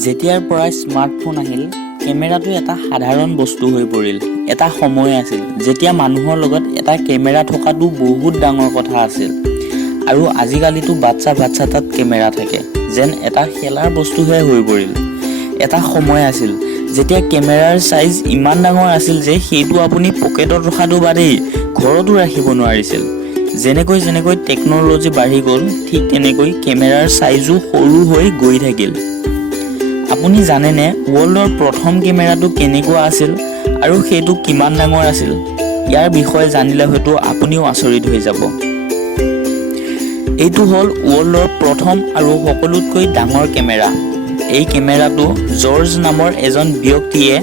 যেতিয়াৰ পৰা স্মাৰ্টফোন আহিল কেমেৰাটো এটা সাধাৰণ বস্তু হৈ পৰিল। এটা সময় আছিল যেতিয়া মানুহৰ লগত এটা কেমেৰা থকাটো বহুত ডাঙৰ কথা আছিল। আৰু আজিকালিতো বাচ্চা তাত কেমেৰা থাকে যেন এটা খেলাৰ বস্তুহে হৈ পৰিল। এটা সময় আছিল যেতিয়া কেমেৰাৰ সাইজ ইমান ডাঙৰ আছিল যে সেইটো আপুনি পকেটত ৰখাটো বাদেই ঘৰতো ৰাখিব নোৱাৰিছিল। যেনেকৈ টেকন'লজি বাঢ়ি গ'ল ঠিক তেনেকৈ কেমেৰাৰ সাইজো সৰু হৈ গৈ থাকিল। আপুনি জানেনে ৱৰ্ল্ডৰ প্ৰথম কেমেৰাটো কেনেকুৱা আছিল আৰু সেইটো কিমান ডাঙৰ আছিল? ইয়াৰ বিষয়ে জানিলে হয়তো আপুনিও আচৰিত হৈ যাব। এইটো হ'ল ৱৰ্ল্ডৰ প্ৰথম আৰু সকলোতকৈ ডাঙৰ কেমেৰা। এই কেমেৰাটো জৰ্জ নামৰ এজন ব্যক্তিয়ে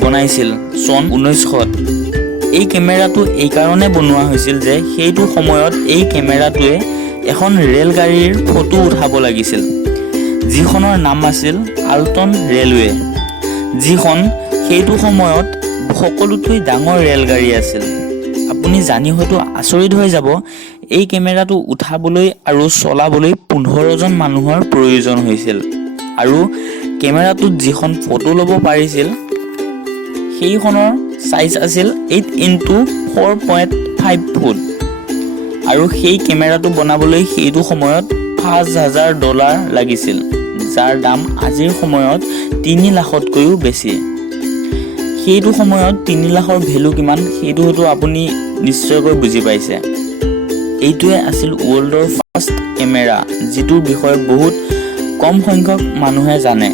বনাইছিল চন 1900-ত। এই কেমেৰাটো এই কাৰণে বনোৱা হৈছিল যে সেইটো সময়ত এই কেমেৰাটোৱে এখন ৰেলগাড়ীৰ ফটো উঠাব লাগিছিল, যিখনৰ নাম আছিল আল্টন ৰেলৱে, যিখন সেইটো সময়ত সকলোতকৈ ডাঙৰ ৰেলগাড়ী আছিল। আপুনি জানি হয়তো আচৰিত হৈ যাব, এই কেমেৰাটো উঠাবলৈ আৰু চলাবলৈ 15 জন মানুহৰ প্ৰয়োজন হৈছিল। আৰু কেমেৰাটোত যিখন ফটো ল'ব পাৰিছিল সেইখনৰ সাইজ আছিল 8x4.5 ফুট। আৰু সেই কেমেৰাটো বনাবলৈ সেইটো সময়ত $5,000 লাগিছিল, যাৰ দাম আজিৰ সময়ত 3 লাখতকৈও বেছি। সেইটো সময়ত 3 লাখৰ ভেলু কিমান সেইটো হয়তো আপুনি নিশ্চয়কৈ বুজি পাইছে। এইটোৱে আছিল ৱৰ্ল্ডৰ ফাৰ্ষ্ট কেমেৰা, যিটোৰ বিষয়ে বহুত কম সংখ্যক মানুহে জানে।